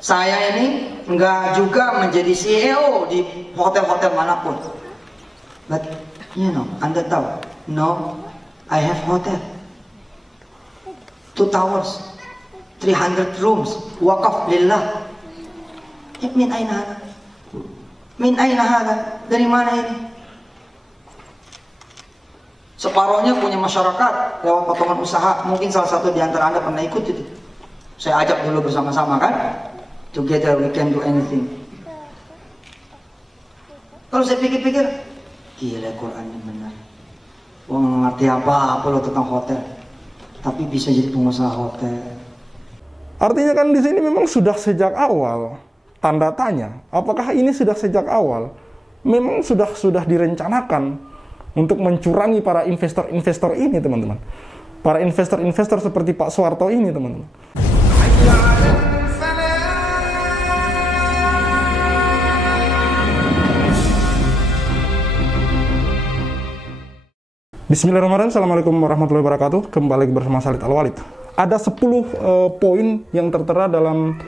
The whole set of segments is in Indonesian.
Saya ini nggak juga menjadi CEO di hotel-hotel manapun. But Anda tahu, no, I have hotel, 2 towers, 300 rooms, wakaf lillah. Min aina hada? Min aina hada? Dari mana ini? Separuhnya punya masyarakat lewat potongan usaha. Mungkin salah satu di antara Anda pernah ikut itu. Saya ajak dulu bersama-sama kan. Together we can do anything. Kalau saya pikir-pikir, gila Quran ini benar. Gua nggak ngerti apa-apa loh tentang hotel, tapi bisa jadi pengusaha hotel. Artinya kan di sini memang sudah sejak awal tanda tanya. Apakah ini sudah sejak awal? Memang sudah direncanakan untuk mencurangi para investor-investor ini, teman-teman. Para investor-investor seperti Pak Soeharto ini, teman-teman. Bismillahirrahmanirrahim. Assalamualaikum warahmatullahi wabarakatuh. Kembali bersama Khalid Al-Walid. Ada 10 poin yang tertera dalam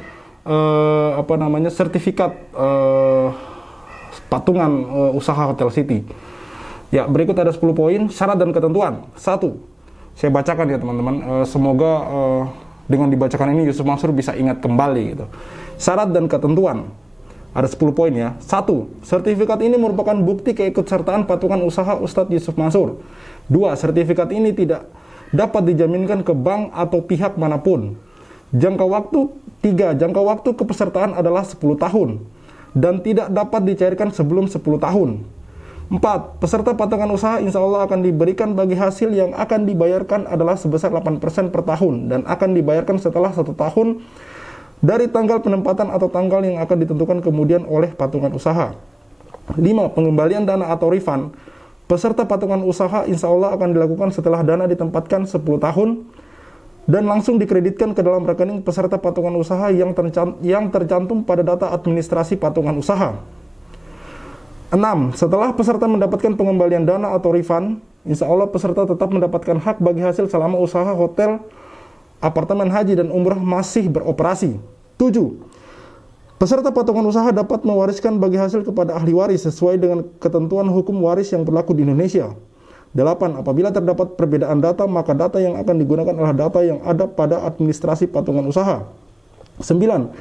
sertifikat patungan usaha Hotel City. Ya, berikut ada 10 poin syarat dan ketentuan. 1. Saya bacakan ya teman-teman. Semoga dengan dibacakan ini Yusuf Mansur bisa ingat kembali gitu. Syarat dan ketentuan. Ada 10 poin ya. 1. Sertifikat ini merupakan bukti keikutsertaan patungan usaha Ustadz Yusuf Mansur. 2. Sertifikat ini tidak dapat dijaminkan ke bank atau pihak manapun. Jangka waktu 3. Jangka waktu kepesertaan adalah 10 tahun dan tidak dapat dicairkan sebelum 10 tahun. 4. Peserta patungan usaha insya Allah akan diberikan bagi hasil yang akan dibayarkan adalah sebesar 8% per tahun dan akan dibayarkan setelah 1 tahun dari tanggal penempatan atau tanggal yang akan ditentukan kemudian oleh patungan usaha. 5. Pengembalian dana atau refund peserta patungan usaha insya Allah akan dilakukan setelah dana ditempatkan 10 tahun dan langsung dikreditkan ke dalam rekening peserta patungan usaha yang tercantum pada data administrasi patungan usaha. 6. Setelah peserta mendapatkan pengembalian dana atau refund, insya Allah peserta tetap mendapatkan hak bagi hasil selama usaha hotel, apartemen haji dan umrah masih beroperasi. 7. Peserta patungan usaha dapat mewariskan bagi hasil kepada ahli waris sesuai dengan ketentuan hukum waris yang berlaku di Indonesia. 8. Apabila terdapat perbedaan data, maka data yang akan digunakan adalah data yang ada pada administrasi patungan usaha. 9.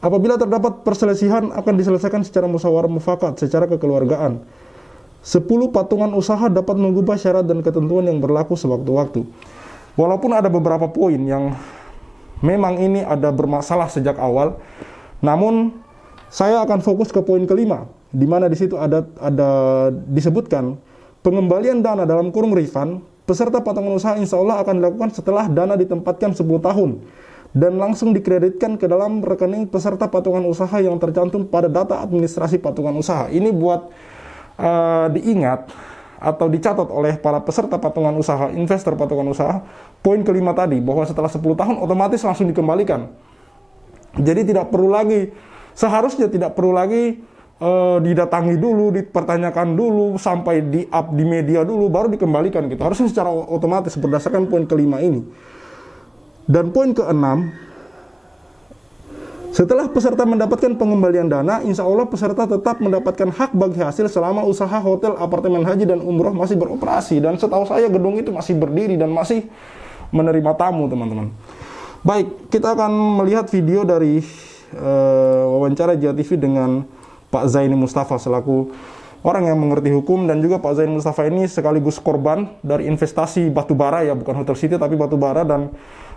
Apabila terdapat perselisihan, akan diselesaikan secara musyawarah mufakat, secara kekeluargaan. 10. Patungan usaha dapat mengubah syarat dan ketentuan yang berlaku sewaktu-waktu. Walaupun ada beberapa poin yang memang ini ada bermasalah sejak awal, namun saya akan fokus ke poin kelima, di mana di situ ada disebutkan pengembalian dana dalam kurung refund peserta patungan usaha insya Allah akan dilakukan setelah dana ditempatkan 10 tahun dan langsung dikreditkan ke dalam rekening peserta patungan usaha yang tercantum pada data administrasi patungan usaha. Ini buat diingat atau dicatat oleh para peserta patungan usaha, investor patungan usaha, poin kelima tadi, bahwa setelah 10 tahun otomatis langsung dikembalikan. Jadi seharusnya tidak perlu lagi didatangi dulu, dipertanyakan dulu, sampai di-up di media dulu, baru dikembalikan gitu. Harusnya secara otomatis berdasarkan poin kelima ini. Dan poin keenam, setelah peserta mendapatkan pengembalian dana, insya Allah peserta tetap mendapatkan hak bagi hasil selama usaha hotel, apartemen haji dan umroh masih beroperasi. Dan setahu saya gedung itu masih berdiri dan masih menerima tamu, teman-teman. Baik, kita akan melihat video dari wawancara Jia TV dengan Pak Zaini Mustafa selaku orang yang mengerti hukum, dan juga Pak Zaini Mustafa ini sekaligus korban dari investasi batubara ya, bukan Hotel City tapi batubara, dan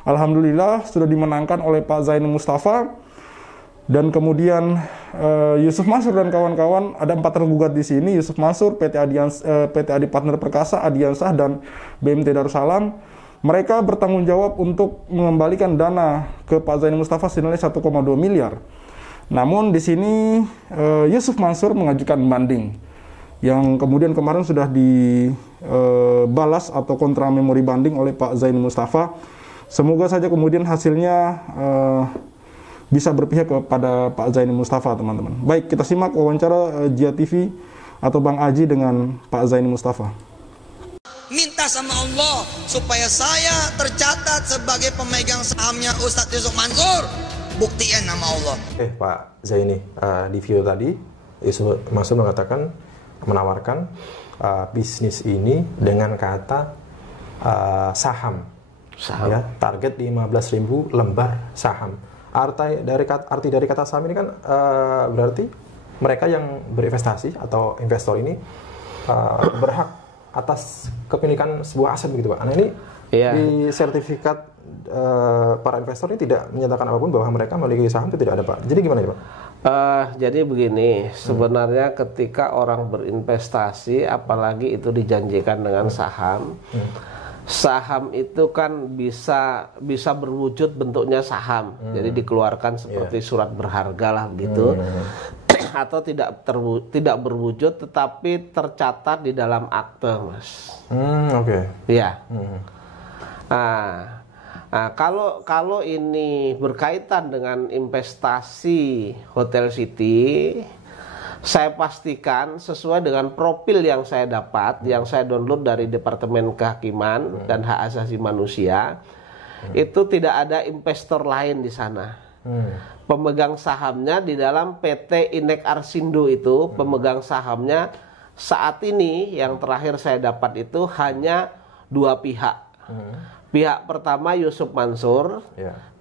alhamdulillah sudah dimenangkan oleh Pak Zaini Mustafa. Dan kemudian Yusuf Mansur dan kawan-kawan, ada 4 tergugat di sini, Yusuf Mansur, PT Adi Partner Perkasa, Adiansah, dan BMT Darussalam. Mereka bertanggung jawab untuk mengembalikan dana ke Pak Zaini Mustafa senilai 1,2 miliar. Namun di sini Yusuf Mansur mengajukan banding yang kemudian kemarin sudah dibalas atau kontra memori banding oleh Pak Zaini Mustafa. Semoga saja kemudian hasilnya bisa berpihak kepada Pak Zaini Mustafa, teman-teman. Baik, kita simak wawancara Jia TV atau Bang Aji dengan Pak Zaini Mustafa. Minta sama Allah supaya saya tercatat sebagai pemegang sahamnya Ustadz Yusuf Mansur. Buktikan nama Allah. Pak Zaini, di video tadi Yusuf Mansur menawarkan bisnis ini dengan kata saham. Ya, target 15.000 lembar saham. Arti dari kata saham ini kan berarti mereka yang berinvestasi atau investor ini berhak atas kepemilikan sebuah aset begitu Pak. Nah ini di sertifikat para investor ini tidak menyatakan apapun bahwa mereka memiliki saham, itu tidak ada Pak. Jadi gimana ya Pak? Jadi begini, sebenarnya ketika orang berinvestasi, apalagi itu dijanjikan dengan saham, saham itu kan bisa berwujud bentuknya saham, jadi dikeluarkan seperti surat berharga lah begitu, atau tidak berwujud tetapi tercatat di dalam akte, Mas. Oke. Ya. Nah, kalau ini berkaitan dengan investasi Hotel City, saya pastikan sesuai dengan profil yang saya dapat, yang saya download dari Departemen Kehakiman dan Hak Asasi Manusia, itu tidak ada investor lain di sana. Pemegang sahamnya di dalam PT Inek Arsindo itu, pemegang sahamnya saat ini yang terakhir saya dapat itu hanya 2 pihak. Pihak pertama Yusuf Mansur,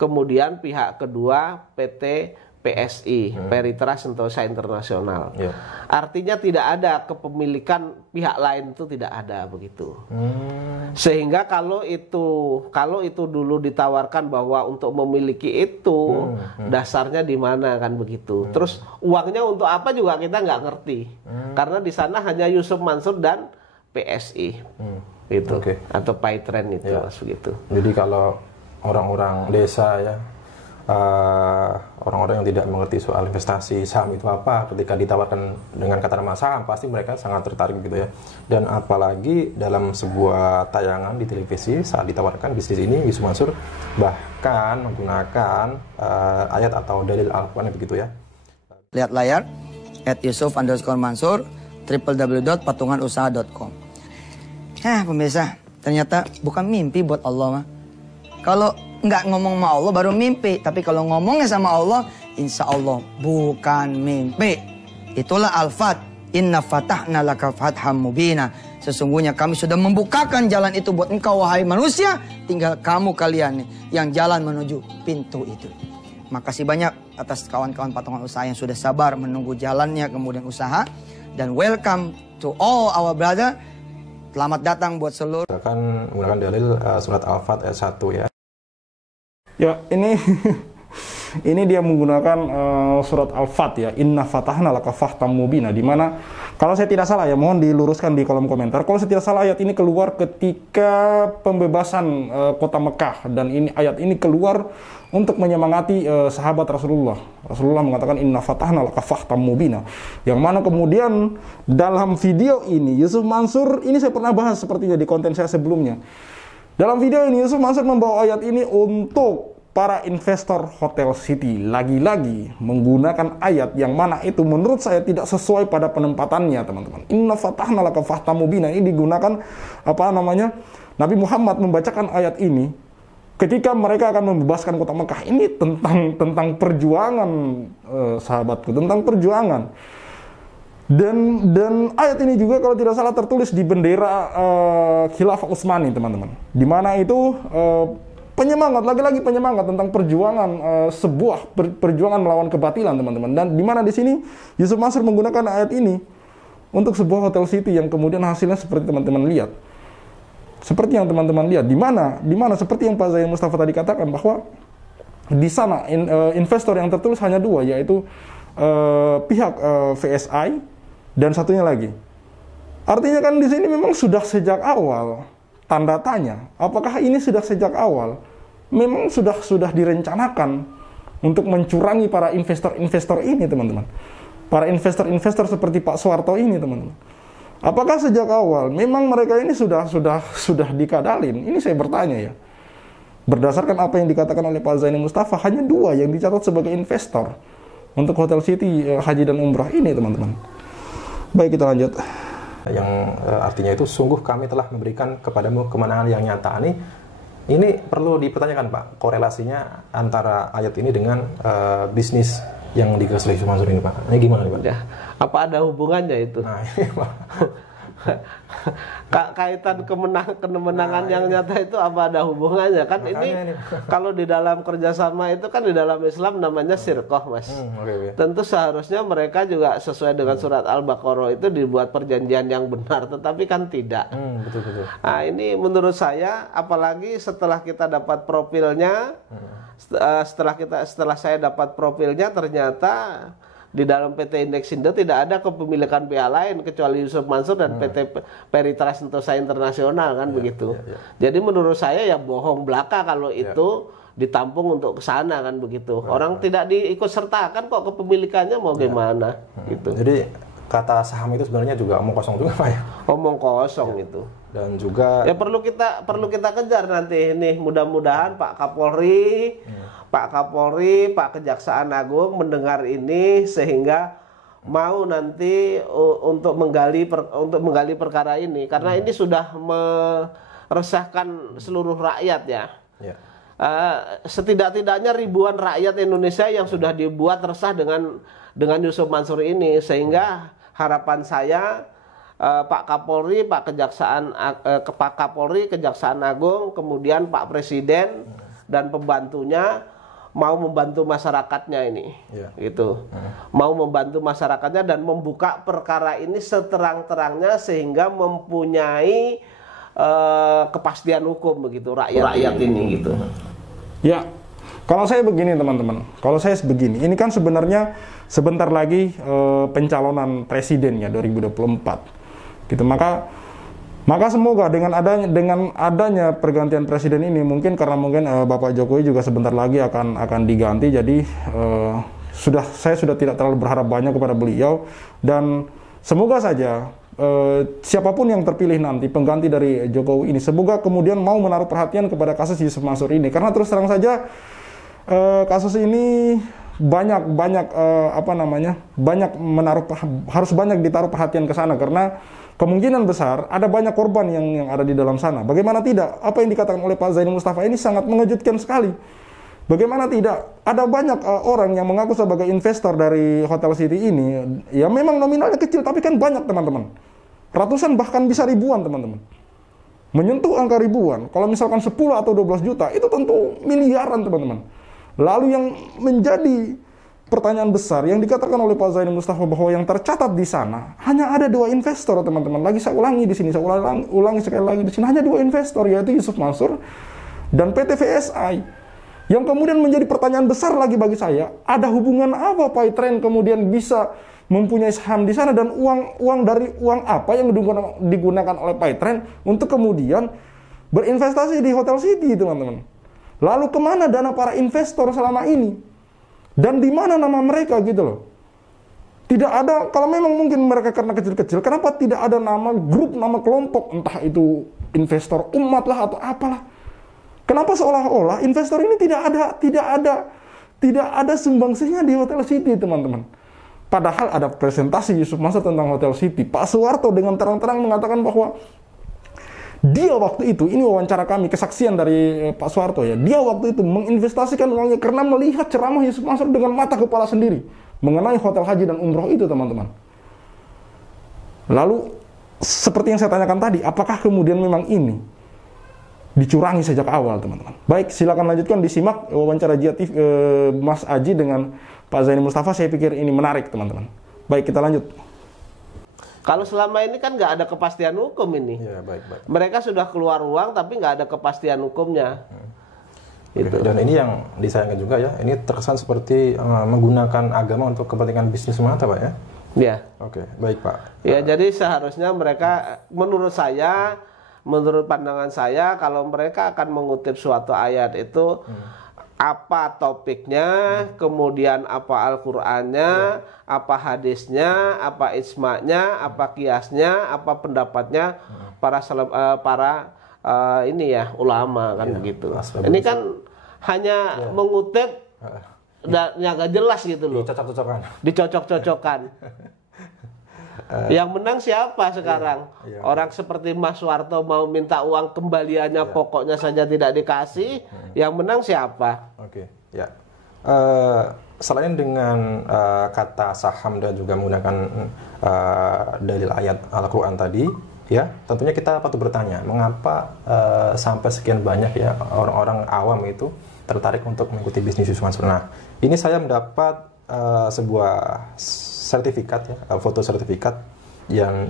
kemudian pihak kedua PT PSI, Peritra Sentosa Internasional. Artinya tidak ada kepemilikan pihak lain, itu tidak ada begitu. Sehingga kalau itu dulu ditawarkan bahwa untuk memiliki itu dasarnya di mana kan begitu. Terus uangnya untuk apa juga kita nggak ngerti. Karena di sana hanya Yusuf Mansur dan PSI. Itu atau Paitren itu begitu. Jadi kalau orang-orang desa ya, orang-orang yang tidak mengerti soal investasi saham itu apa, ketika ditawarkan dengan kata nama saham pasti mereka sangat tertarik gitu ya. Dan apalagi dalam sebuah tayangan di televisi saat ditawarkan bisnis ini, Yusuf Mansur bahkan menggunakan ayat atau dalil Al-Quran begitu ya. Lihat layar @yusuf_mansur www.patunganusaha.com. Pemirsa, ternyata bukan mimpi buat Allah mah. Kalau nggak ngomong sama Allah baru mimpi, tapi kalau ngomongnya sama Allah, insya Allah bukan mimpi. Itulah Al-Fat. Inna fatahna laka fatham mubina. Sesungguhnya kami sudah membukakan jalan itu buat engkau wahai manusia. Tinggal kamu kalian nih yang jalan menuju pintu itu. Makasih banyak atas kawan-kawan patungan usaha yang sudah sabar menunggu jalannya kemudian usaha. Dan welcome to all our brother. Selamat datang buat seluruh. Akan menggunakan dalil surat Al-Fat ayat 1 ya. Ya, ini dia menggunakan surat Al-Fat ya. Inna fatahna laka fatham mubina, di mana kalau saya tidak salah ya, mohon diluruskan di kolom komentar. Kalau saya tidak salah ayat ini keluar ketika pembebasan kota Mekah, dan ayat ini keluar untuk menyemangati sahabat Rasulullah. Rasulullah mengatakan inna fatahna laka fatham mubina. Yang mana kemudian dalam video ini Yusuf Mansur, ini saya pernah bahas sepertinya di konten saya sebelumnya. Dalam video ini Yusuf Mansur membawa ayat ini untuk para investor Hotel City. Lagi-lagi menggunakan ayat yang mana itu menurut saya tidak sesuai pada penempatannya, teman-teman. Inna fatahna laka fatham mubina ini digunakan Nabi Muhammad membacakan ayat ini ketika mereka akan membebaskan kota Mekah. Ini tentang perjuangan, sahabatku, tentang perjuangan. Dan ayat ini juga kalau tidak salah tertulis di bendera Khilafah Utsmani, teman-teman. Di mana itu penyemangat, lagi-lagi penyemangat tentang perjuangan, sebuah perjuangan melawan kebatilan, teman-teman. Dan di mana di sini Yusuf Mansur menggunakan ayat ini untuk sebuah Hotel City yang kemudian hasilnya seperti teman-teman lihat. Seperti yang teman-teman lihat, di mana seperti yang Pak Zain Mustafa tadi katakan bahwa di sana investor yang tertulis hanya 2, yaitu pihak VSI dan satunya lagi. Artinya kan di sini memang sudah sejak awal tanda tanya, apakah ini sudah sejak awal memang sudah direncanakan untuk mencurangi para investor-investor ini, teman-teman. Para investor-investor seperti Pak Soeharto ini, teman-teman. Apakah sejak awal memang mereka ini sudah dikadalin? Ini saya bertanya ya. Berdasarkan apa yang dikatakan oleh Pak Zaini Mustafa, hanya 2 yang dicatat sebagai investor untuk Hotel City Haji dan Umrah ini, teman-teman. Baik, kita lanjut. Yang artinya itu sungguh kami telah memberikan kepadamu kemenangan yang nyata. Ini Ini perlu dipertanyakan Pak, korelasinya antara ayat ini dengan bisnis yang digagas oleh Yusuf Mansur ini Pak. Ini gimana nih Pak? Ya, apa ada hubungannya itu? Nah, ini Pak. Kaitan kemenangan yang nyata itu apa ada hubungannya kan? Ini kalau di dalam kerjasama itu kan di dalam Islam namanya sirqah Mas. Okay. Tentu seharusnya mereka juga sesuai dengan surat Al-Baqarah itu dibuat perjanjian yang benar, tetapi kan tidak. Betul. Nah ini menurut saya, apalagi setelah kita dapat profilnya, setelah saya dapat profilnya ternyata di dalam PT Indexindo tidak ada kepemilikan pihak lain kecuali Yusuf Mansur dan PT Peritrust Sentosa Internasional kan begitu. Jadi menurut saya ya bohong belaka kalau itu ditampung untuk ke sana kan begitu. Orang tidak diikut sertakan kok kepemilikannya mau gimana gitu. Jadi kata saham itu sebenarnya juga omong kosong juga Pak ya. Omong kosong itu. Dan juga ya perlu kita kejar nanti ini, mudah-mudahan Pak Kapolri, Pak Kejaksaan Agung mendengar ini sehingga mau nanti untuk menggali perkara ini karena ini sudah meresahkan seluruh rakyat ya. Setidak-tidaknya ribuan rakyat Indonesia yang sudah dibuat resah dengan Yusuf Mansur ini, sehingga harapan saya Pak Kapolri, Pak Kapolri, Kejaksaan Agung, kemudian Pak Presiden dan pembantunya mau membantu masyarakatnya ini, gitu. Mau membantu masyarakatnya dan membuka perkara ini seterang-terangnya sehingga mempunyai kepastian hukum begitu rakyat ini gitu. Ya, kalau saya begini teman-teman, ini kan sebenarnya sebentar lagi pencalonan presiden ya 2024. Gitu, maka semoga dengan adanya pergantian presiden ini mungkin Bapak Jokowi juga sebentar lagi akan diganti, jadi saya sudah tidak terlalu berharap banyak kepada beliau dan semoga saja siapapun yang terpilih nanti pengganti dari Jokowi ini semoga kemudian mau menaruh perhatian kepada kasus Yusuf Mansur ini, karena terus terang saja kasus ini harus banyak ditaruh perhatian ke sana karena kemungkinan besar ada banyak korban yang ada di dalam sana. Bagaimana tidak? Apa yang dikatakan oleh Pak Zainul Mustafa ini sangat mengejutkan sekali. Bagaimana tidak? Ada banyak orang yang mengaku sebagai investor dari Hotel City ini. Ya memang nominalnya kecil, tapi kan banyak teman-teman. Ratusan bahkan bisa ribuan teman-teman. Menyentuh angka ribuan. Kalau misalkan 10 atau 12 juta, itu tentu miliaran teman-teman. Lalu yang menjadi pertanyaan besar yang dikatakan oleh Pak Zainul Mustafa bahwa yang tercatat di sana hanya ada 2 investor teman-teman. Lagi saya ulangi di sini, saya ulangi sekali lagi di sini, hanya 2 investor, yaitu Yusuf Mansur dan PT VSI. Yang kemudian menjadi pertanyaan besar lagi bagi saya, ada hubungan apa PayTrend kemudian bisa mempunyai saham di sana dan uang apa yang digunakan oleh PayTrend untuk kemudian berinvestasi di Hotel City teman-teman. Lalu kemana dana para investor selama ini? Dan di mana nama mereka gitu loh. Tidak ada, kalau memang mungkin mereka karena kecil-kecil, kenapa tidak ada nama grup, nama kelompok, entah itu investor umat lah atau apalah. Kenapa seolah-olah investor ini tidak ada sumbangsihnya di Hotel City, teman-teman. Padahal ada presentasi Yusuf Mansur tentang Hotel City. Pak Soeharto dengan terang-terang mengatakan bahwa dia waktu itu, ini wawancara kami, kesaksian dari Pak Soeharto ya, dia waktu itu menginvestasikan uangnya karena melihat ceramah Yusuf Mansur dengan mata kepala sendiri mengenai hotel haji dan umroh itu teman-teman. Lalu seperti yang saya tanyakan tadi, apakah kemudian memang ini dicurangi sejak awal teman-teman? Baik, silakan lanjutkan disimak wawancara Mas Aji dengan Pak Zainul Mustafa, saya pikir ini menarik teman-teman. Baik, kita lanjut. Kalau selama ini kan nggak ada kepastian hukum ini. Ya, baik. Mereka sudah keluar uang tapi nggak ada kepastian hukumnya. Gitu. Dan ini yang disayangkan juga ya, ini terkesan seperti menggunakan agama untuk kepentingan bisnis semata Pak ya? Ya. Oke, baik Pak. Ya, jadi seharusnya mereka, menurut pandangan saya, kalau mereka akan mengutip suatu ayat itu, apa topiknya, kemudian apa Al-Qur'annya, apa hadisnya, apa ijma'nya, apa kiasnya, apa pendapatnya para ini ya ulama kan begitu. Ini kan hanya mengutip dan yang gak jelas gitu loh. Dicocok-cocokkan. Yang menang siapa sekarang? Orang seperti Mas Warto mau minta uang kembaliannya pokoknya saja tidak dikasih. Yang menang siapa? Oke, ya. Selain dengan kata saham dan juga menggunakan dalil ayat Al-Quran tadi, ya tentunya kita patut bertanya, mengapa sampai sekian banyak ya orang-orang awam itu tertarik untuk mengikuti bisnis Yusuf Mansur. Nah, ini saya mendapat sebuah sertifikat ya, foto sertifikat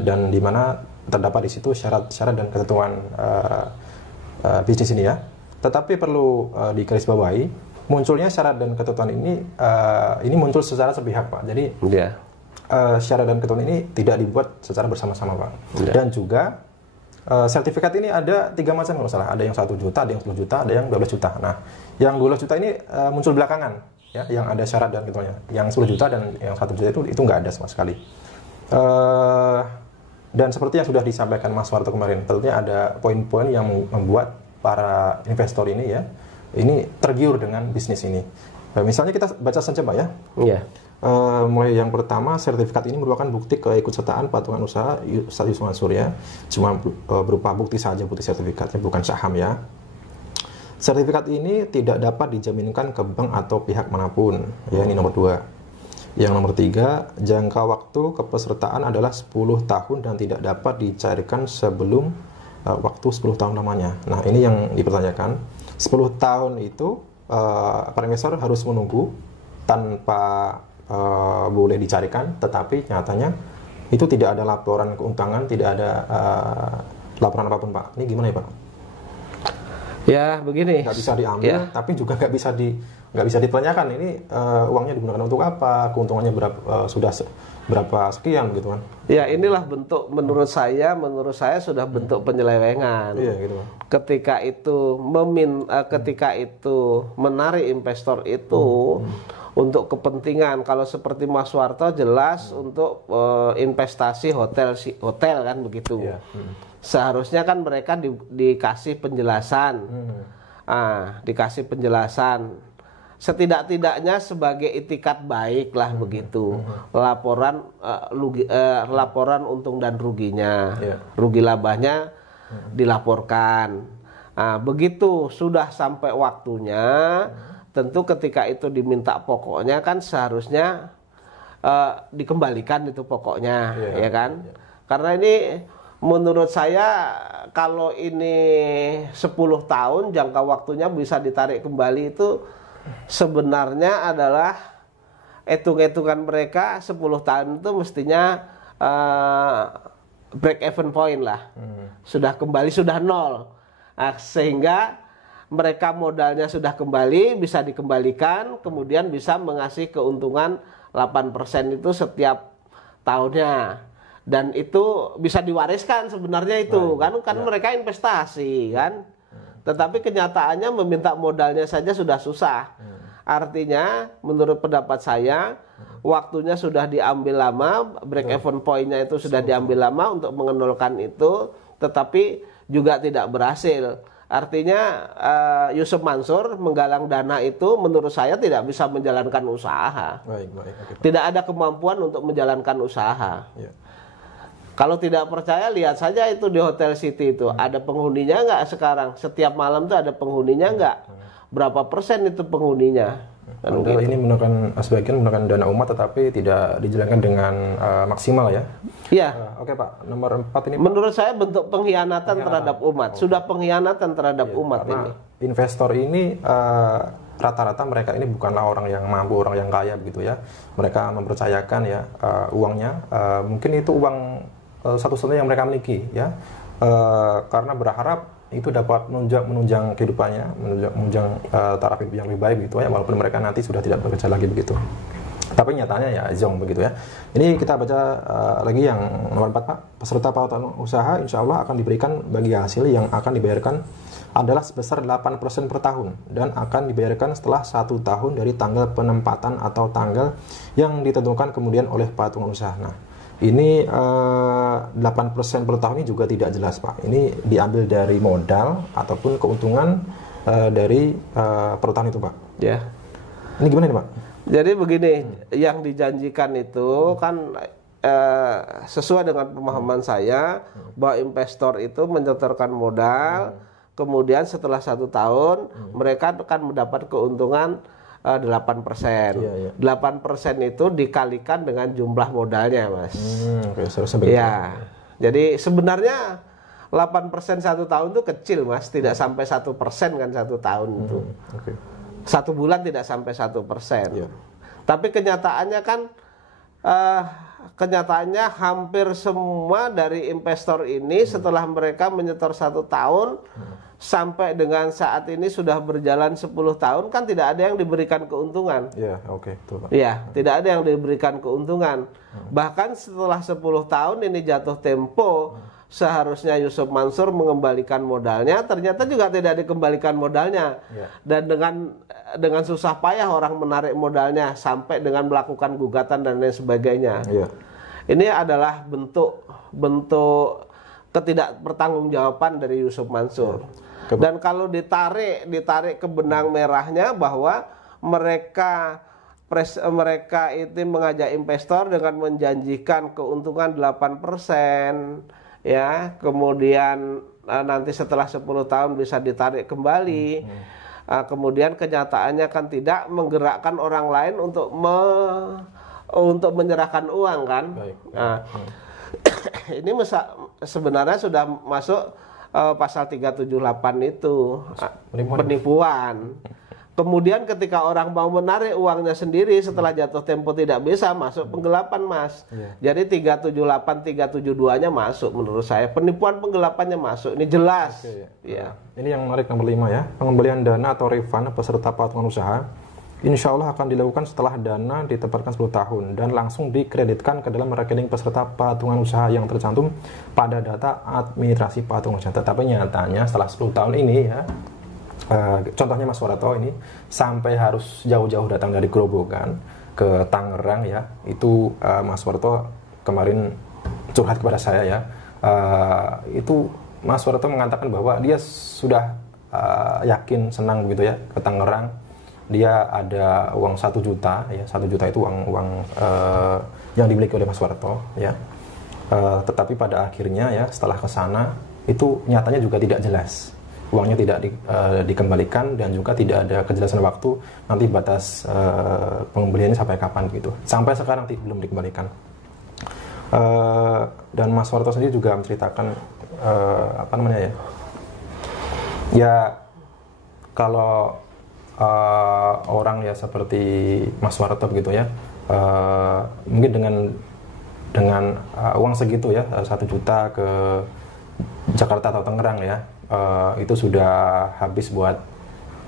dan di mana terdapat di situ syarat-syarat dan ketentuan bisnis ini ya. Tetapi perlu digarisbawahi, munculnya syarat dan ketentuan ini muncul secara sepihak, Pak. Jadi syarat dan ketentuan ini tidak dibuat secara bersama-sama, Pak. Dan juga sertifikat ini ada 3 macam kalau salah. Ada yang 1 juta, ada yang 10 juta, ada yang 12 juta. Nah, yang 12 juta ini muncul belakangan. Ya, yang ada syarat dan ketentuannya. Yang 10 juta dan yang 1 juta itu nggak ada sama sekali. Dan seperti yang sudah disampaikan Mas Warto kemarin, tentunya ada poin-poin yang membuat para investor ini ya, ini tergiur dengan bisnis ini. Misalnya kita baca saja, Pak ya. Iya. Mulai yang pertama, sertifikat ini merupakan bukti keikutsertaan patungan usaha Ustaz Yusuf Mansur ya. Cuma berupa bukti saja, bukti sertifikatnya, bukan saham ya. Sertifikat ini tidak dapat dijaminkan ke bank atau pihak manapun. Ya, ini nomor 2. Yang nomor 3, jangka waktu kepesertaan adalah 10 tahun dan tidak dapat dicairkan sebelum waktu 10 tahun lamanya. Nah, ini yang dipertanyakan. 10 tahun itu para investor harus menunggu tanpa boleh dicarikan, tetapi nyatanya itu tidak ada laporan keuntungan, tidak ada laporan apapun, Pak. Ini gimana ya, Pak? Ya begini, nggak bisa diambil, tapi juga nggak bisa ditanyakan ini uangnya digunakan untuk apa, keuntungannya berapa sekian gitu kan? Ya inilah bentuk menurut saya sudah bentuk penyelewengan. Iya gitu. Ketika itu menarik investor itu untuk kepentingan, kalau seperti Mas Warto jelas untuk investasi hotel kan begitu. Iya. Seharusnya kan mereka dikasih penjelasan, dikasih penjelasan. Setidak-tidaknya sebagai itikat baik lah begitu. Laporan untung dan ruginya, rugi labahnya dilaporkan. Begitu sudah sampai waktunya, tentu ketika itu diminta pokoknya kan seharusnya dikembalikan itu pokoknya, ya kan? Karena ini menurut saya kalau ini 10 tahun jangka waktunya bisa ditarik kembali itu sebenarnya adalah hitung-hitungan mereka 10 tahun itu mestinya break even point lah. Sudah kembali, sudah nol. Sehingga mereka modalnya sudah kembali, bisa dikembalikan, kemudian bisa mengasih keuntungan 8% itu setiap tahunnya. Dan itu bisa diwariskan sebenarnya itu kan mereka investasi kan, tetapi kenyataannya meminta modalnya saja sudah susah. Artinya menurut pendapat saya waktunya sudah diambil lama, break even point-nya itu sudah diambil lama untuk mengenolkan itu, tetapi juga tidak berhasil. Artinya Yusuf Mansur menggalang dana itu menurut saya tidak bisa menjalankan usaha. Tidak ada kemampuan untuk menjalankan usaha. Kalau tidak percaya lihat saja itu di Hotel City itu ada penghuninya nggak sekarang? Setiap malam tuh ada penghuninya nggak? Berapa persen itu penghuninya? Kan gitu. Ini menggunakan sebagian menggunakan dana umat tetapi tidak dijalankan dengan maksimal ya? Iya. Oke Pak, nomor 4 ini Pak. Menurut saya bentuk pengkhianatan terhadap umat. Sudah pengkhianatan terhadap umat ini. Investor ini rata-rata mereka ini bukanlah orang yang mampu, orang yang kaya begitu ya. Mereka mempercayakan ya uangnya, mungkin itu uang satu-satunya yang mereka miliki ya, karena berharap itu dapat menunjang kehidupannya, menunjang taraf hidup yang lebih baik gitu ya, walaupun mereka nanti sudah tidak bekerja lagi begitu. Tapi nyatanya ya zong begitu ya. Ini kita baca lagi yang nomor 4 Pak. Peserta pautang usaha insya Allah akan diberikan bagi hasil yang akan dibayarkan adalah sebesar 8% per tahun dan akan dibayarkan setelah 1 tahun dari tanggal penempatan atau tanggal yang ditentukan kemudian oleh patungan usaha. Nah, ini 8% per tahun ini juga tidak jelas Pak. Ini diambil dari modal ataupun keuntungan dari per tahun itu Pak. Ya. Ini gimana nih Pak? Jadi begini, yang dijanjikan itu kan sesuai dengan pemahaman saya bahwa investor itu menyetorkan modal, kemudian setelah 1 tahun mereka akan mendapat keuntungan 8%. 8% itu dikalikan dengan jumlah modalnya, Mas. Oke, seharusnya begitu. Ya. Jadi sebenarnya 8% 1 tahun itu kecil, Mas, tidak sampai 1% kan 1 tahun itu. Oke. 1 bulan tidak sampai 1%. Iya. Tapi kenyataannya kan kenyataannya hampir semua dari investor ini setelah mereka menyetor 1 tahun sampai dengan saat ini sudah berjalan 10 tahun kan tidak ada yang diberikan keuntungan. Iya, oke, betul, Pak. Iya, tidak ada yang diberikan keuntungan. Bahkan setelah 10 tahun ini jatuh tempo, seharusnya Yusuf Mansur mengembalikan modalnya, ternyata juga tidak dikembalikan modalnya. Dan dengan susah payah orang menarik modalnya sampai dengan melakukan gugatan dan lain sebagainya. Ini adalah bentuk ketidakpertanggungjawaban dari Yusuf Mansur. Dan kalau ditarik ke benang merahnya bahwa mereka itu mengajak investor dengan menjanjikan keuntungan 8%, ya, kemudian nanti setelah 10 tahun bisa ditarik kembali. Kemudian kenyataannya kan tidak menggerakkan orang lain untuk menyerahkan uang kan. Nah, ini sebenarnya sudah masuk pasal 378 itu penipuan. Kemudian ketika orang mau menarik uangnya sendiri setelah jatuh tempo tidak bisa, masuk penggelapan, Mas. Jadi 378, 372-nya masuk menurut saya. Penipuan penggelapannya masuk. Ini jelas. Ini yang menarik nomor 5 ya. Pengembalian dana atau refund peserta patungan usaha insya Allah akan dilakukan setelah dana ditempatkan 10 tahun dan langsung dikreditkan ke dalam rekening peserta patungan usaha yang tercantum pada data administrasi patungan usaha. Tetapi nyatanya setelah 10 tahun ini ya, contohnya Mas Warato ini sampai harus jauh-jauh datang dari Grobogan ke Tangerang ya, itu Mas Warato kemarin curhat kepada saya ya, itu Mas Warato mengatakan bahwa dia sudah yakin, senang gitu ya ke Tangerang. Dia ada uang 1 juta ya, 1 juta itu uang yang dimiliki oleh Mas Warato ya, tetapi pada akhirnya ya setelah ke sana itu nyatanya juga tidak jelas, uangnya tidak dikembalikan dan juga tidak ada kejelasan waktu nanti batas pengembaliannya sampai kapan gitu, sampai sekarang belum dikembalikan. Dan Mas Warato sendiri juga menceritakan apa namanya ya kalau orang ya seperti Mas Warato begitu ya, mungkin dengan uang segitu ya, 1 juta ke Jakarta atau Tangerang ya, itu sudah habis buat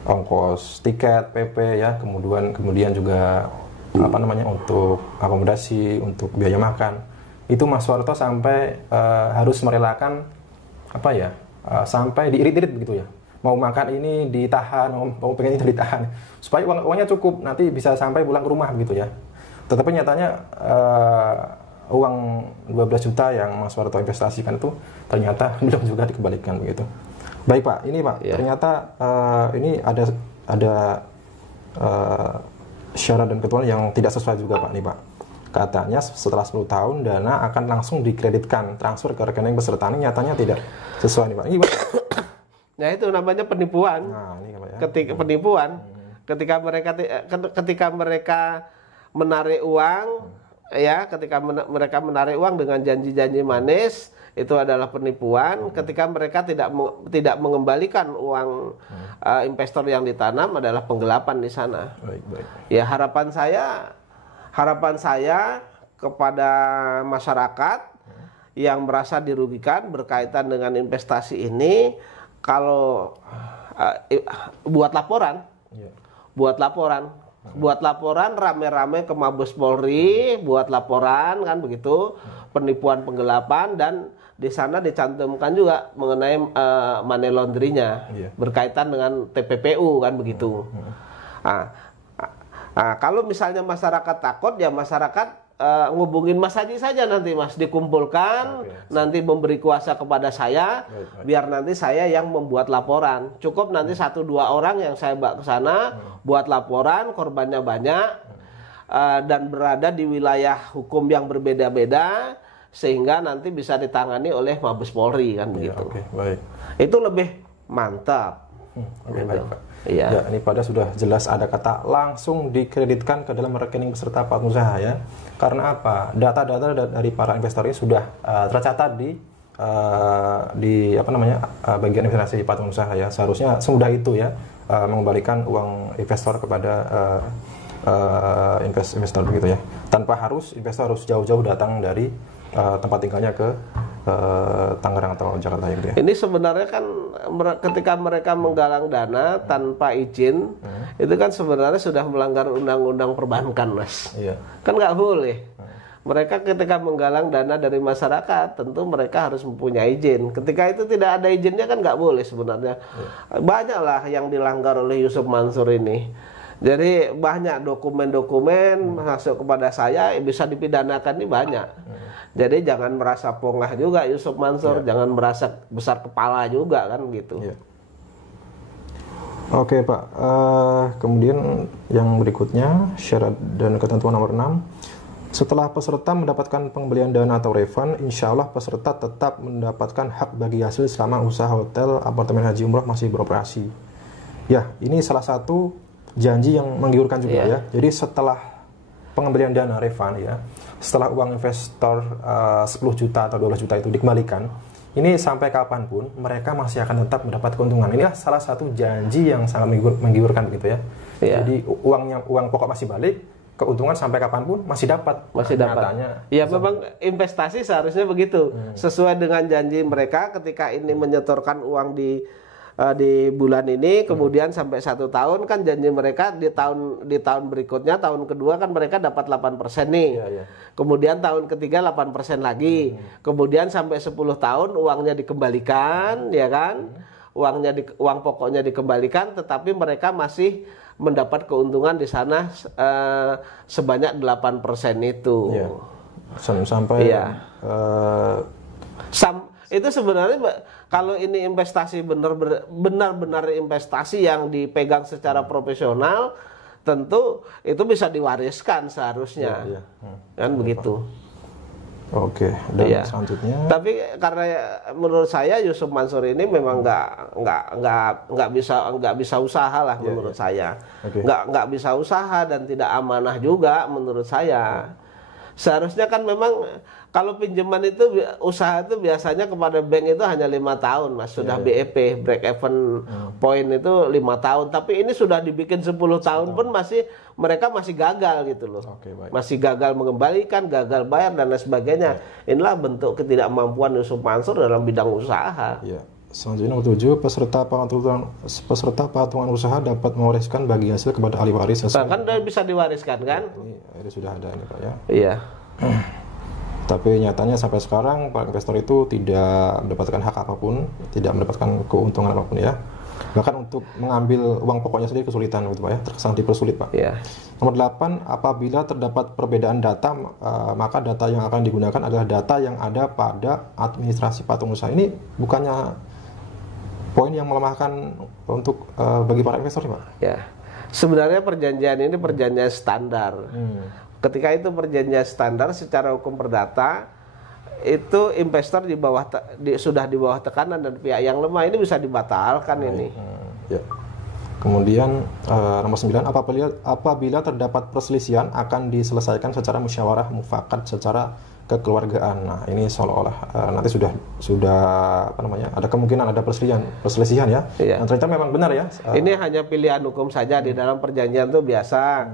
ongkos tiket, PP ya, kemudian juga apa namanya untuk akomodasi, untuk biaya makan. Itu Mas Warato sampai harus merelakan apa ya, sampai diirit-irit begitu ya. Mau makan ini ditahan, mau pengen itu ditahan, supaya uangnya cukup, nanti bisa sampai pulang ke rumah gitu ya. Tetapi nyatanya uang 12 juta yang Mas Warato investasikan itu ternyata belum juga dikembalikan begitu. Baik Pak, ini Pak, ternyata ini ada syarat dan ketentuan yang tidak sesuai juga Pak nih Pak. Katanya setelah 10 tahun dana akan langsung dikreditkan, transfer ke rekening peserta, ini nyatanya tidak sesuai nih Pak. Ini Pak. Ya itu namanya penipuan. Nah, ini apa ya? Penipuan. Ketika mereka menarik uang, ya, ketika mereka menarik uang dengan janji-janji manis, itu adalah penipuan. Ketika mereka tidak mengembalikan uang investor yang ditanam, adalah penggelapan di sana. Baik. Ya harapan saya kepada masyarakat yang merasa dirugikan berkaitan dengan investasi ini, kalau buat laporan rame-rame ke Mabes Polri, buat laporan kan begitu, penipuan penggelapan, dan di sana dicantumkan juga mengenai money laundry-nya berkaitan dengan TPPU kan begitu. Kalau misalnya masyarakat takut, ya masyarakat ngubungin Mas Haji saja nanti Mas, dikumpulkan, nanti memberi kuasa kepada saya, biar nanti saya yang membuat laporan. Cukup nanti 1-2 orang yang saya bawa ke sana buat laporan, korbannya banyak, dan berada di wilayah hukum yang berbeda-beda sehingga nanti bisa ditangani oleh Mabes Polri kan begitu. Oke, baik. Itu lebih mantap. Oke, Gitu. baik, Pak. Iya. Ya, ini pada sudah jelas ada kata langsung dikreditkan ke dalam rekening peserta pengusaha ya. Karena apa? Data-data dari para investor ini sudah tercatat di apa namanya bagian investasi patung usaha ya. Seharusnya semudah itu ya mengembalikan uang investor kepada investor begitu ya. Tanpa harus investor harus jauh-jauh datang dari tempat tinggalnya ke Tangerang atau Jakarta gitu ya. Ini sebenarnya kan ketika mereka menggalang dana tanpa izin, itu kan sebenarnya sudah melanggar undang-undang perbankan, Mas. Iya. Kan nggak boleh. Mereka ketika menggalang dana dari masyarakat, tentu mereka harus mempunyai izin. Ketika itu tidak ada izinnya kan nggak boleh sebenarnya. Banyaklah yang dilanggar oleh Yusuf Mansur ini. Jadi banyak dokumen-dokumen masuk kepada saya bisa dipidanakan ini banyak. Jadi jangan merasa pongah juga Yusuf Mansur, jangan merasa besar kepala juga kan gitu. Iya. Oke Pak, kemudian yang berikutnya syarat dan ketentuan nomor 6. Setelah peserta mendapatkan pembelian dana atau refund, insya Allah peserta tetap mendapatkan hak bagi hasil selama usaha hotel, apartemen haji umroh masih beroperasi. Ya, ini salah satu janji yang menggiurkan juga ya. Jadi setelah pengembalian dana refund ya, setelah uang investor 10 juta atau 12 juta itu dikembalikan, ini sampai kapanpun mereka masih akan tetap mendapat keuntungan. Inilah salah satu janji yang sangat menggiurkan gitu ya. Jadi uang pokok masih balik, keuntungan sampai kapanpun masih dapat. Masih dapat. Ya memang investasi seharusnya begitu. Sesuai dengan janji mereka ketika ini menyetorkan uang di bulan ini, kemudian sampai 1 tahun kan janji mereka di tahun berikutnya, tahun kedua kan mereka dapat 8% nih. Kemudian tahun ketiga 8% lagi. Kemudian sampai 10 tahun uangnya dikembalikan, ya kan? Uang pokoknya dikembalikan, tetapi mereka masih mendapat keuntungan di sana sebanyak 8% itu. Ya. Sampai itu sebenarnya kalau ini investasi benar-benar investasi yang dipegang secara profesional, tentu itu bisa diwariskan seharusnya. Kan begitu. Oke, dan selanjutnya. Tapi karena menurut saya Yusuf Mansur ini memang nggak bisa usaha lah menurut saya. Nggak bisa usaha dan tidak amanah juga menurut saya. Seharusnya kan memang kalau pinjaman itu usaha itu biasanya kepada bank itu hanya 5 tahun, Mas. Sudah BEP, break even point itu 5 tahun. Tapi ini sudah dibikin 10 tahun pun mereka masih gagal gitu loh. Masih gagal mengembalikan, gagal bayar dan lain sebagainya. Inilah bentuk ketidakmampuan Yusuf Mansur dalam bidang usaha. Selanjutnya nomor 7, peserta patungan usaha dapat mewariskan bagi hasil kepada ahli waris. Kan bisa diwariskan kan? Ini sudah ada ini Pak ya. Iya. Tapi nyatanya sampai sekarang para investor itu tidak mendapatkan hak apapun, tidak mendapatkan keuntungan apapun ya. Bahkan untuk mengambil uang pokoknya sendiri kesulitan gitu Pak ya, terkesan dipersulit Pak. Nomor 8, apabila terdapat perbedaan data, maka data yang akan digunakan adalah data yang ada pada administrasi patung usaha. Ini bukannya poin yang melemahkan untuk bagi para investor Pak? Ya, sebenarnya perjanjian ini perjanjian standar. Ketika itu perjanjian standar secara hukum perdata, itu investor sudah di bawah tekanan dan pihak yang lemah ini bisa dibatalkan ini. Kemudian nomor 9, apabila terdapat perselisihan akan diselesaikan secara musyawarah mufakat secara kekeluargaan. Nah, ini seolah-olah nanti sudah apa namanya? Ada kemungkinan ada perselisihan ya. Dan ternyata memang benar ya. Ini hanya pilihan hukum saja di dalam perjanjian itu biasa.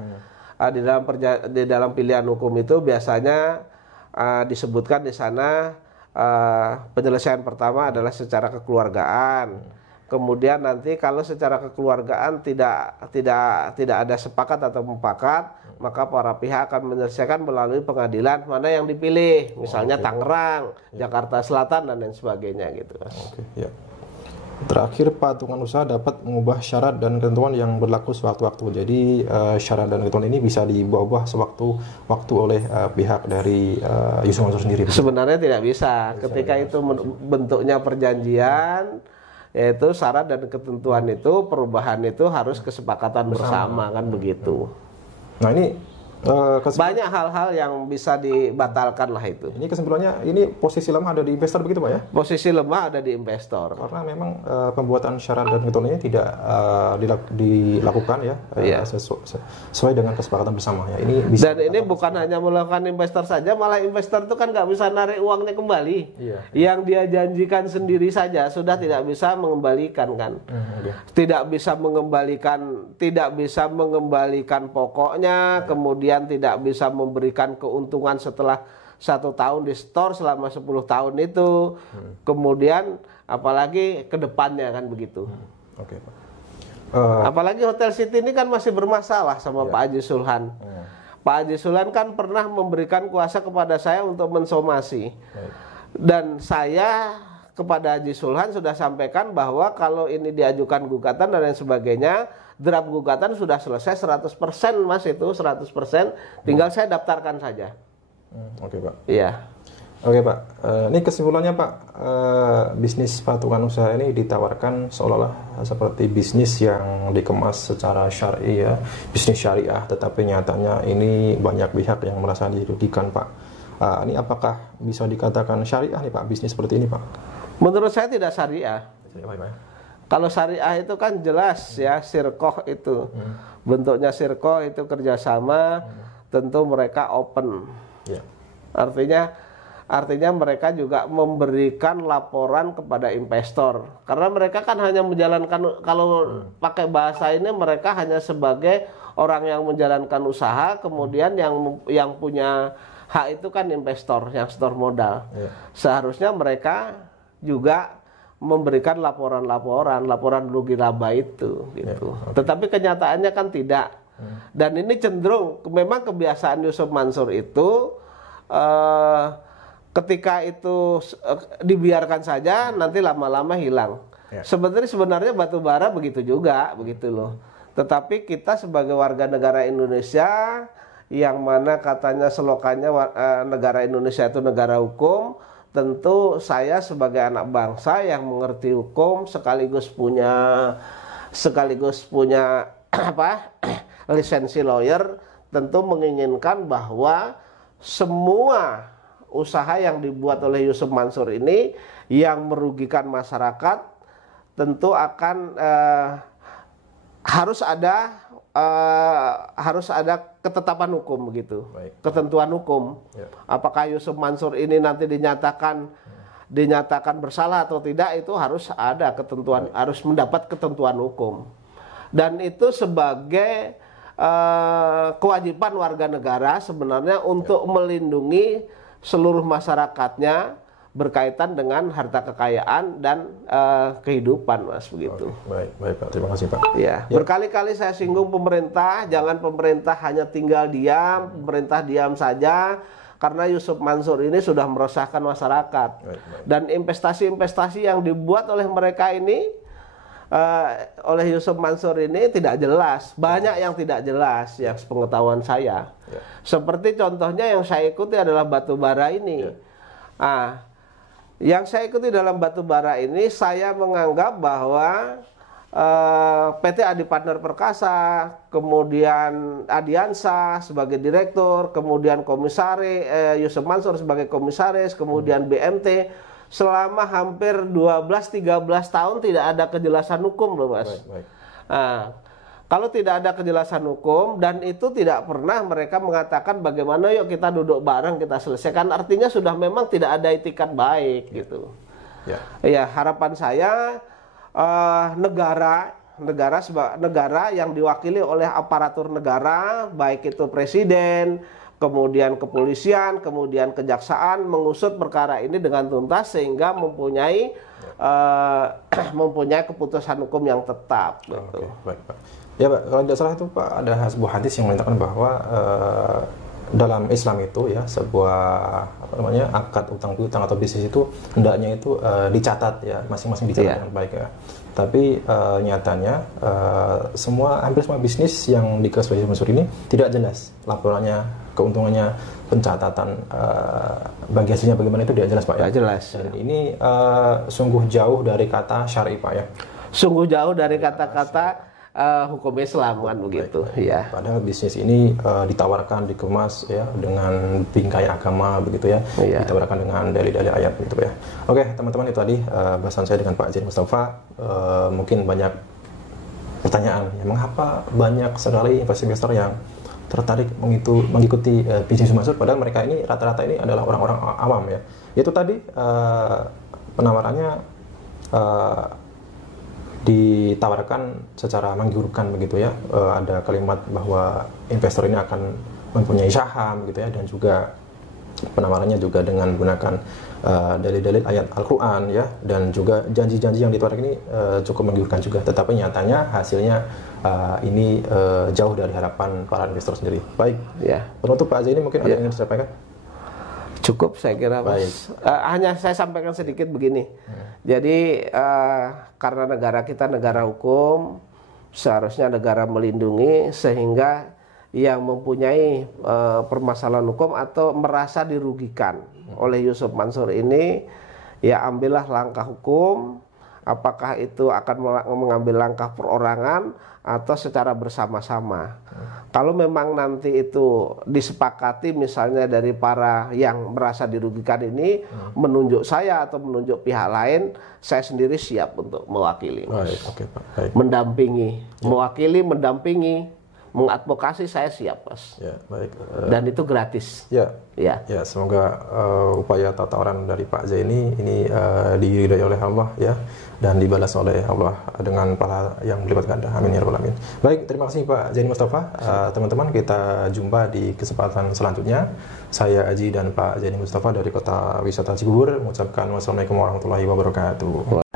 Di dalam pilihan hukum itu biasanya disebutkan di sana penyelesaian pertama adalah secara kekeluargaan. Kemudian nanti kalau secara kekeluargaan tidak ada sepakat atau mufakat, maka para pihak akan menyelesaikan melalui pengadilan mana yang dipilih, misalnya Tangerang, Jakarta Selatan dan lain sebagainya gitu, Mas. Terakhir, patungan usaha dapat mengubah syarat dan ketentuan yang berlaku sewaktu-waktu. Jadi syarat dan ketentuan ini bisa diubah sewaktu-waktu oleh pihak dari Yusuf Mansur sendiri. Sebenarnya tidak bisa. Ketika itu bentuknya perjanjian, yaitu syarat dan ketentuan itu perubahan itu harus kesepakatan bersama kan begitu. Nah ini Banyak hal-hal yang bisa dibatalkan lah itu. Ini kesimpulannya, ini posisi lemah ada di investor begitu Pak ya? Posisi lemah ada di investor. Karena memang pembuatan syarat dan ketentuannya tidak dilakukan ya, sesuai dengan kesepakatan bersama ya. Ini bisa. Dan ini bukan hanya melakukan investor saja, malah investor itu kan nggak bisa narik uangnya kembali. Yang dia janjikan sendiri saja sudah tidak bisa mengembalikan kan. Tidak bisa mengembalikan pokoknya, kemudian tidak bisa memberikan keuntungan setelah 1 tahun di store selama 10 tahun itu, kemudian apalagi ke depannya kan begitu. Oke, Pak. Apalagi Hotel City ini kan masih bermasalah sama Pak Haji Sulhan. Pak Haji Sulhan kan pernah memberikan kuasa kepada saya untuk mensomasi. Dan saya kepada Haji Sulhan sudah sampaikan bahwa kalau ini diajukan gugatan dan lain sebagainya, draft gugatan sudah selesai 100% Mas, itu 100%, tinggal saya daftarkan saja. Oke Pak. Iya. Oke Pak, ini kesimpulannya Pak, bisnis patungan usaha ini ditawarkan seolah-olah seperti bisnis yang dikemas secara syar'i ya, bisnis syariah, tetapi nyatanya ini banyak pihak yang merasa dirugikan Pak. Ini apakah bisa dikatakan syariah nih Pak, bisnis seperti ini Pak? Menurut saya tidak syariah. Kalau syariah itu kan jelas ya, sirkoh itu bentuknya sirkoh itu kerjasama, tentu mereka open. Artinya mereka juga memberikan laporan kepada investor, karena mereka kan hanya menjalankan, kalau pakai bahasa ini mereka hanya sebagai orang yang menjalankan usaha, kemudian yang punya hak itu kan investor yang setor modal. Seharusnya mereka juga memberikan laporan rugi laba itu gitu. Tetapi kenyataannya kan tidak. Dan ini cenderung memang kebiasaan Yusuf Mansur itu ketika itu dibiarkan saja nanti lama-lama hilang. Sebenarnya batu bara begitu juga, begitu loh. Tetapi kita sebagai warga negara Indonesia yang mana katanya slogannya negara Indonesia itu negara hukum, tentu saya sebagai anak bangsa yang mengerti hukum sekaligus punya lisensi lawyer, tentu menginginkan bahwa semua usaha yang dibuat oleh Yusuf Mansur ini yang merugikan masyarakat tentu akan harus ada ketetapan hukum begitu. Ketentuan hukum. Apakah Yusuf Mansur ini nanti dinyatakan bersalah atau tidak, itu harus ada ketentuan, harus mendapat ketentuan hukum. Dan itu sebagai kewajiban warga negara sebenarnya untuk melindungi seluruh masyarakatnya berkaitan dengan harta kekayaan dan kehidupan, Mas, begitu. Baik Pak, terima kasih Pak. Ya, berkali-kali saya singgung pemerintah, jangan pemerintah hanya tinggal diam, pemerintah diam saja, karena Yusuf Mansur ini sudah meresahkan masyarakat. Dan investasi-investasi yang dibuat oleh mereka ini, oleh Yusuf Mansur ini tidak jelas, banyak yang tidak jelas yang sepengetahuan saya. Seperti contohnya yang saya ikuti adalah batu bara ini. Yang saya ikuti dalam batu bara ini, saya menganggap bahwa PT Adi Partner Perkasa, kemudian Adiansa sebagai direktur, kemudian komisaris Yusuf Mansur sebagai komisaris, kemudian BMT, selama hampir 12-13 tahun tidak ada kejelasan hukum loh, Mas. Kalau tidak ada kejelasan hukum dan itu tidak pernah mereka mengatakan bagaimana yuk kita duduk bareng kita selesaikan, artinya sudah memang tidak ada itikat baik gitu. Ya, harapan saya negara yang diwakili oleh aparatur negara, baik itu presiden, kemudian kepolisian, kemudian kejaksaan, mengusut perkara ini dengan tuntas sehingga mempunyai keputusan hukum yang tetap. Gitu. Baik Pak. Ya Pak, kalau tidak salah itu Pak, ada sebuah hadis yang menyatakan bahwa dalam Islam itu ya, sebuah akad utang piutang atau bisnis itu hendaknya itu dicatat ya, masing-masing dicatat dengan baik ya. Tapi nyatanya hampir semua bisnis yang dikelas oleh Mansur ini tidak jelas laporannya, keuntungannya, pencatatan bagi hasilnya bagaimana itu tidak jelas Pak ya. Tidak jelas. Dan ini sungguh jauh dari kata syar'i Pak ya. Sungguh jauh dari kata-kata hukum Islam kan begitu. Ya. Padahal bisnis ini ditawarkan, dikemas ya dengan bingkai agama begitu ya, ditawarkan dengan dalil-dalil ayat gitu ya. Oke teman-teman, itu tadi bahasan saya dengan Pak Zaini Mustafa. Mungkin banyak pertanyaan, ya, mengapa banyak sekali investor yang tertarik mengikuti bisnis Mansur, padahal mereka ini rata-rata ini adalah orang-orang awam ya. Itu tadi penawarannya ditawarkan secara menggiurkan begitu ya. Ada kalimat bahwa investor ini akan mempunyai saham gitu ya, dan juga penawarannya juga dengan menggunakan dalil-dalil ayat Al-Quran ya, dan juga janji-janji yang ditawarkan ini cukup menggiurkan juga, tetapi nyatanya hasilnya ini jauh dari harapan para investor sendiri. Baik ya, penutup Pak Zaini mungkin ada yang ingin disampaikan? Cukup saya kira Mas. Hanya saya sampaikan sedikit begini. Jadi karena negara kita negara hukum, seharusnya negara melindungi, sehingga yang mempunyai permasalahan hukum atau merasa dirugikan oleh Yusuf Mansur ini, ya ambillah langkah hukum. Apakah itu akan mengambil langkah perorangan atau secara bersama-sama. Kalau memang nanti itu disepakati, misalnya dari para yang merasa dirugikan ini menunjuk saya atau menunjuk pihak lain, saya sendiri siap untuk mewakili, Mas. Oke, Pak. Baik. Mendampingi, mewakili, mendampingi, mengadvokasi, saya siap, Mas. Ya, baik. Dan itu gratis. Ya, semoga upaya tawaran dari Pak Zaini ini diridhai oleh Allah ya, dan dibalas oleh Allah dengan pahala yang berlipat ganda. Amin ya rabbal alamin. Baik, terima kasih Pak Zaini Mustafa. Teman-teman, kita jumpa di kesempatan selanjutnya. Saya Aji dan Pak Zaini Mustafa dari Kota Wisata Cibubur mengucapkan wassalamualaikum warahmatullahi wabarakatuh.